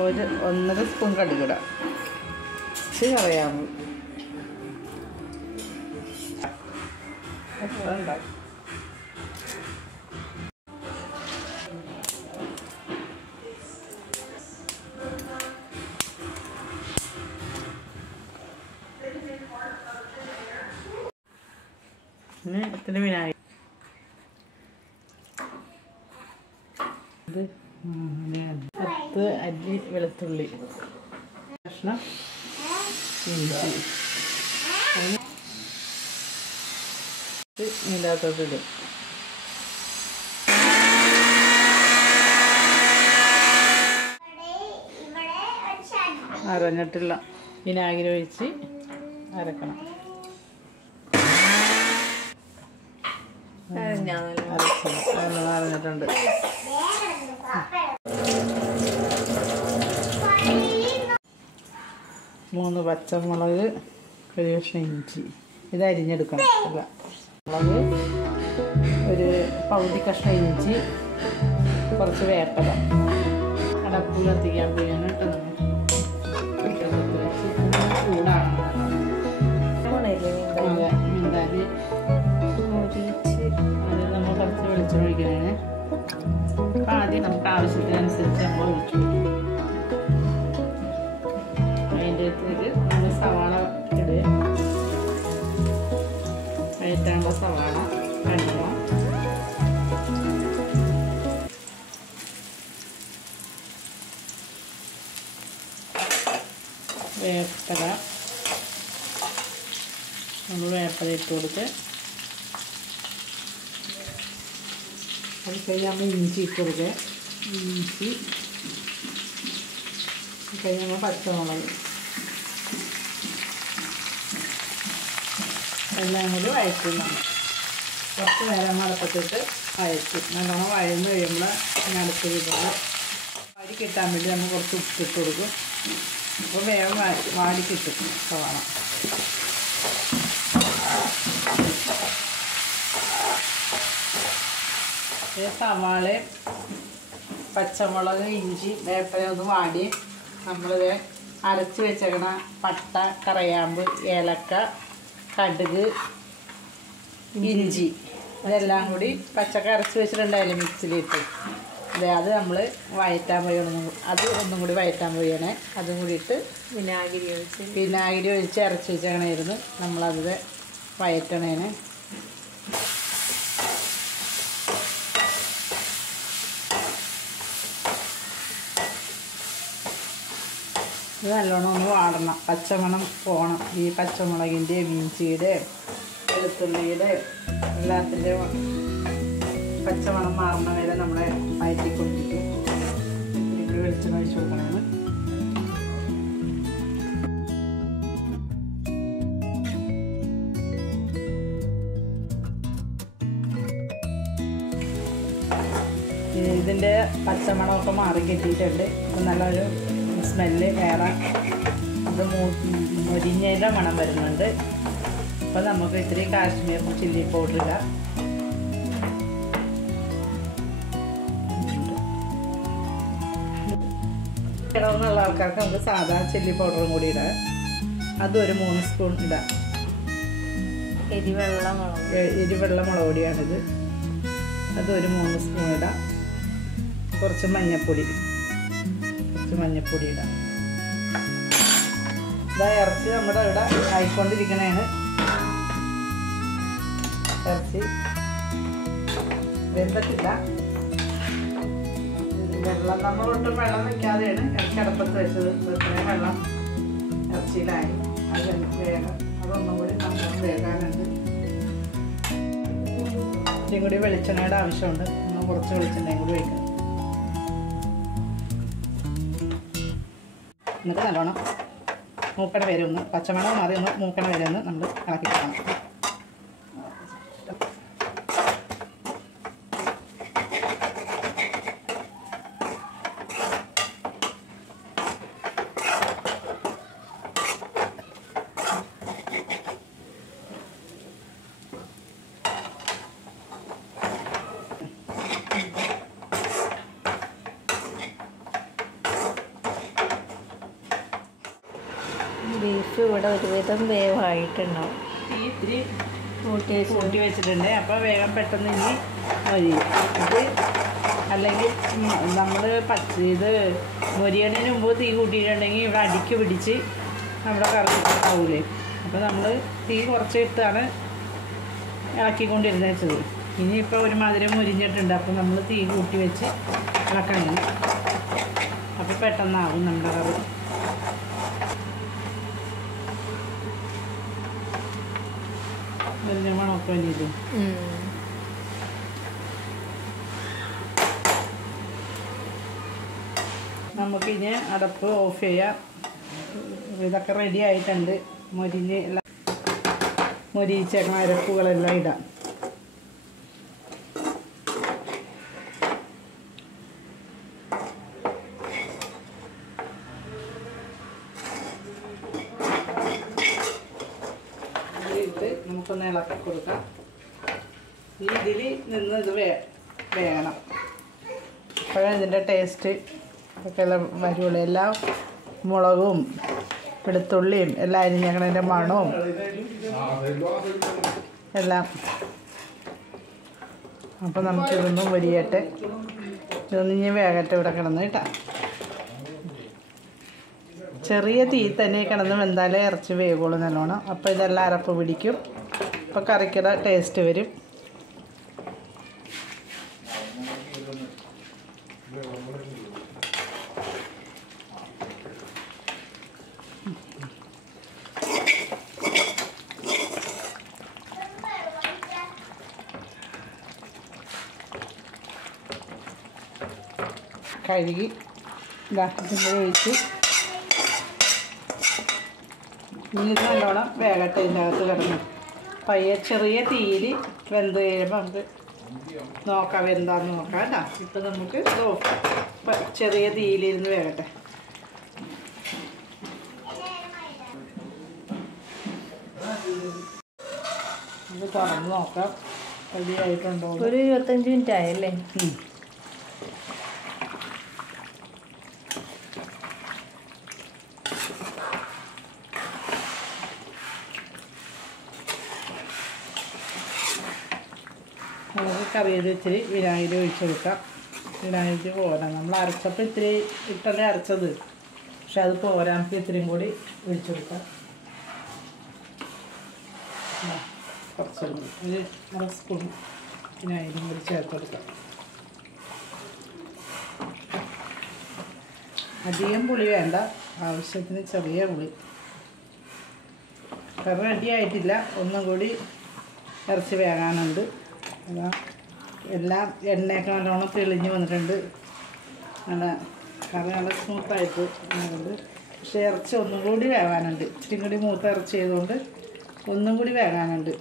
1.5 spoon കടുകിടാം. ഇച്ചിരി അറിയാമോ ഉണ്ടാക്കും. പിന്നെ ഇത്തിരി വിനാഗിരി, ഇത് 10 അല്ലി വെളുത്തുള്ളി, കഷ്ണം ഇഞ്ചി ഇതിനകത്തോട്ടിടും. അരഞ്ഞിട്ടുള്ള വിനാഗിരി ഒഴിച്ച് അരക്കണം. അരഞ്ഞിട്ടുണ്ട്. 3 പച്ചമുളക്, ഒരു കഷ്ണം ഇഞ്ചി, ഇത് അരിഞ്ഞെടുക്കണം. അല്ല, മുളക്, ഒരു പകുതി കഷ്ണം ഇഞ്ചി, കുറച്ച് വേപ്പല, അടപ്പ് കത്തിക്കാൻ പോയാണ് ചൂടാണ്. മിണ്ടാല് അത് നമ്മൾ കുറച്ച് വെളിച്ചെണ്ണ ഒഴിക്കണേ. അപ്പം ആദ്യം നമുക്ക് ആവശ്യത്തിനനുസരിച്ച് നമ്മൾ ഒഴിച്ചു കൊടുക്കും. അതിൻ്റെ അടുത്തേക്ക് നമ്മൾ സവാള ഇടുക. വഴറ്റാനുള്ള സവാള കണ്ടോ. വേപ്പല, നമ്മൾ വേപ്പല ഇട്ട് കൊടുത്ത് അത് കഴിയുമ്പോൾ ഇഞ്ചി ഇട്ട് കൊടുക്കുക. ഇഞ്ചി കഴിയുമ്പോൾ പച്ചമുളക് എല്ലാം കൂടി വഴറ്റുന്നതാണ്. കുറച്ച് നേരം അടുപ്പത്തിട്ട് വഴറ്റും. നല്ലോണം വഴന്ന് കഴിയുമ്പോൾ അടുത്ത് കിട്ടുന്നത് വാടി കിട്ടാൻ വേണ്ടി നമ്മൾ കുറച്ച് ഉപ്പിട്ട് കൊടുക്കും. അപ്പോൾ വേഗം വാടി കിട്ടും സവാള. സവാള, പച്ചമുളക്, ഇഞ്ചി, വേപ്പില ഒന്ന് വാടി നമ്മളിത് അരച്ച് വെച്ചേക്കണ പട്ട, കറയാമ്പ്, ഏലക്ക, കടുക്, ഇഞ്ചി ഇതെല്ലാം കൂടി പച്ചക്ക അരച്ച് വെച്ചിട്ടുണ്ടായാലും മിക്സിയിലിട്ട് അതെ അത് നമ്മൾ വഴറ്റാൻ പോയി ഒന്നും കൂടി വഴറ്റാൻ പോയാണ്. അതും കൂടി ഇട്ട് വിനാഗിരി ഒഴിച്ച് അരച്ച് വെച്ചേക്കണമായിരുന്നു. നമ്മളത് വഴറ്റണേന്. ഇത് നല്ലോണം ഒന്ന് വാടണം, പച്ചമണം പോകണം. ഈ പച്ചമുളകിൻ്റെയും ഇഞ്ചിയുടെയും വെളുത്തുള്ളിയുടെ എല്ലാത്തിൻ്റെയും പച്ചമണം മാറുന്ന വരെ നമ്മളെ വഴറ്റിക്കൊണ്ടിരിക്കും. ഇതിൽ വെളിച്ചെണ്ണ ഒഴിച്ച് കൊടുക്കണമെന്ന്. ഇതിൻ്റെ പച്ചമണമൊക്കെ മാറി കിട്ടിയിട്ടുണ്ട്. അപ്പം നല്ലൊരു സ്മെല്ല് വേറെ അത് മുരിഞ്ഞയുടെ മണം വരുന്നുണ്ട്. അപ്പം നമുക്ക് ഇത്തിരി കാശ്മീർ ചില്ലി പൗഡർ ഇടാം. ഇടമെന്നുള്ള ആൾക്കാർക്ക് നമുക്ക് സാധാ ചില്ലി പൗഡറും കൂടി ഇടാം. അതൊരു 3 സ്പൂൺ ഇടാം. എരിവെള്ള മുളക് പൊടിയാണിത്. അതൊരു 3 സ്പൂൺ ഇടാം. കുറച്ച് മഞ്ഞൾപ്പൊടി ഇടാം. ഇതാ ഇറച്ചി നമ്മുടെ ഇവിടെ ആയിക്കൊണ്ടിരിക്കണേണ്. ഇറച്ചി വെന്തിട്ടില്ല. വെള്ളം നമ്മളൊട്ടും വെള്ളം വയ്ക്കാതെയാണ് ഇറച്ചി അടുപ്പത്ത് വെച്ചത്. ഇത്രയും വെള്ളം ഇറച്ചിയിലായി. അത് വേഗം അതൊന്നും കൂടി നമ്മൾ വേകാനുണ്ട്. ഇത്തിരി കൂടി വെളിച്ചെണ്ണയുടെ ആവശ്യമുണ്ട്. നമ്മൾ കുറച്ച് വെളിച്ചെണ്ണയും കൂടി വയ്ക്കണം. എന്നിട്ട് നല്ലോണം മൂക്കണ വരെ ഒന്ന് പച്ചമണം മാറി ഒന്ന് മൂക്കണ വരെ ഒന്ന് നമ്മൾ ഇളക്കി കൊടുക്കണം. ബീഫ് ഇവിടെ ഒരുവിധം വേവായിട്ടുണ്ടാവും. തീ ഇത്തിരി കൂട്ടി വെച്ചിട്ടുണ്ട്. അപ്പോൾ വേഗം പെട്ടെന്ന് ഇനി മൊരിയും. ഇത് അല്ലെങ്കിൽ നമ്മൾ ഇത് മൊരിയണതിന് മുമ്പ് തീ കൂട്ടിയിട്ടുണ്ടെങ്കിൽ ഇവിടെ അടിക്ക് പിടിച്ച് നമ്മുടെ കറി ആവൂലേ. അപ്പോൾ നമ്മൾ തീ കുറച്ച് ഇട്ടാണ് ഇളക്കിക്കൊണ്ടിരുന്ന് വെച്ചത്. ഇനിയിപ്പോൾ ഒരുമാതിരി മുരിഞ്ഞിട്ടുണ്ട്. അപ്പോൾ നമ്മൾ തീ കൂട്ടി വെച്ച് ഇളക്കണം. അപ്പോൾ പെട്ടെന്നാവും നമ്മുടെ കറി. വലിയ മണമൊക്കെ ഇത് നമുക്കിനി അടപ്പ് ഓഫ് ചെയ്യാം. ഇതൊക്കെ റെഡി ആയിട്ടുണ്ട്. മൊരിച്ചേക്കണ അരപ്പുകളെല്ലാം ഇടാം. ഇട്ട് നമുക്കൊന്ന് ഇളക്കി കൊടുക്കാം. ഇതിൽ നിന്ന് ഇത് വേണം. അപ്പോഴേ ഇതിൻ്റെ ടേസ്റ്റ് ഒക്കെ എല്ലാം വരുള്ളൂ. എല്ലാം മുളകും വെളുത്തുള്ളിയും എല്ലാം അരിഞ്ഞേക്കണതിൻ്റെ മണവും എല്ലാം. അപ്പോൾ നമുക്കിതൊന്നും പൊരിയട്ടെ. ഇതൊന്നും ഇനി വേഗട്ടെ ഇവിടെ കിടന്ന് കേട്ടോ. ചെറിയ തീ തന്നെ കിടന്ന് വെന്താലേ ഇറച്ചി വേവുള്ളൂ നല്ലോണം. അപ്പോൾ ഇതെല്ലാം അരപ്പ് പിടിക്കും. അപ്പോൾ കറിക്കുള്ള ടേസ്റ്റ് വരും. കഴുകി ഇതാക്കിയിട്ട് ഒഴിച്ച് ഇനി നല്ലോണം വേഗട്ടെ. ഇതിൻ്റെ അകത്ത് കിടന്ന് പയ്യെ ചെറിയ തീയിൽ വെന്ത് കഴിയുമ്പോൾ നമുക്ക് നോക്കാം എന്താണെന്ന് നോക്കാം കേട്ടോ. ഇപ്പം നമുക്ക് ചെറിയ തീയിലിരുന്ന് വേഗട്ടെ. ഇത് തുറന്ന് നോക്കാം റെഡി ആയിട്ടുണ്ടോ. ഒരു 25 മിനിറ്റ് ആയല്ലേ. നമുക്ക് കറിയിൽ ഇത്തിരി വിനാഗിരി ഒഴിച്ചെടുക്കാം. വിനാഗിരി പോരാ. നമ്മൾ അരച്ചപ്പോൾ ഇത്തിരി ഇട്ടല്ലേ അരച്ചത്. പക്ഷെ അത് പോരാ. നമുക്ക് ഇത്തിരിയും കൂടി ഒഴിച്ചെടുക്കാം. കുറച്ചുകൂടി ഒരു 1/2 സ്പൂൺ വിനാഗിരിയും കൂടി ചേർത്തെടുക്കാം. അധികം പുളി വേണ്ട. ആവശ്യത്തിന് ചെറിയ പുളി. കറി റെഡി ആയിട്ടില്ല. ഒന്നും കൂടി ഇറച്ചി വേകാനുണ്ട്. അതാ എല്ലാം എണ്ണയൊക്കെ നല്ലോണം തെളിഞ്ഞ് വന്നിട്ടുണ്ട്. നല്ല കറി നല്ല സ്മൂത്തായിട്ട് ഉണ്ട്. പക്ഷേ ഇറച്ചി ഒന്നും കൂടി വേകാനുണ്ട്. ഇച്ചിരി കൂടി മൂത്ത ഇറച്ചി ചെയ്തുകൊണ്ട് ഒന്നും കൂടി വേകാനുണ്ട്.